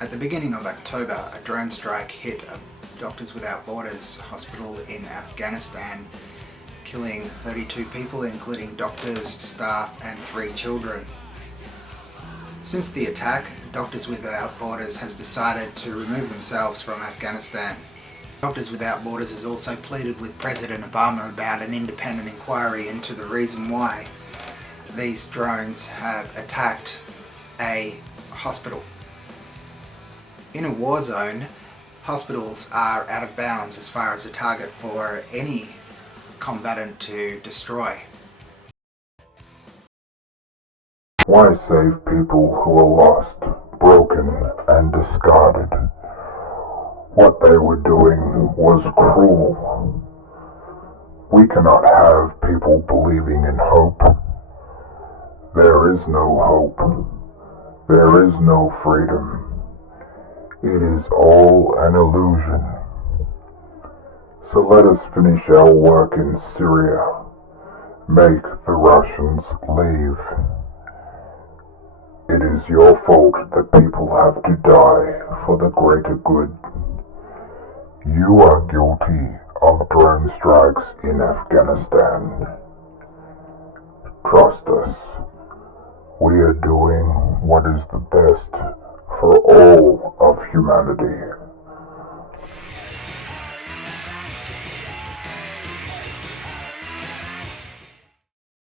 At the beginning of October, a drone strike hit a Doctors Without Borders hospital in Afghanistan, killing 32 people, including doctors, staff, and 3 children. Since the attack, Doctors Without Borders has decided to remove themselves from Afghanistan. Doctors Without Borders has also pleaded with President Obama about an independent inquiry into the reason why these drones have attacked a hospital. In a war zone, hospitals are out of bounds as far as a target for any combatant to destroy. Why save people who are lost, broken, and discarded? What they were doing was cruel. We cannot have people believing in hope. There is no hope. There is no freedom. It is all an illusion. So let us finish our work in Syria. Make the Russians leave. It is your fault that people have to die for the greater good. You are guilty of drone strikes in Afghanistan. Trust us. We are doing what is the best for all of humanity.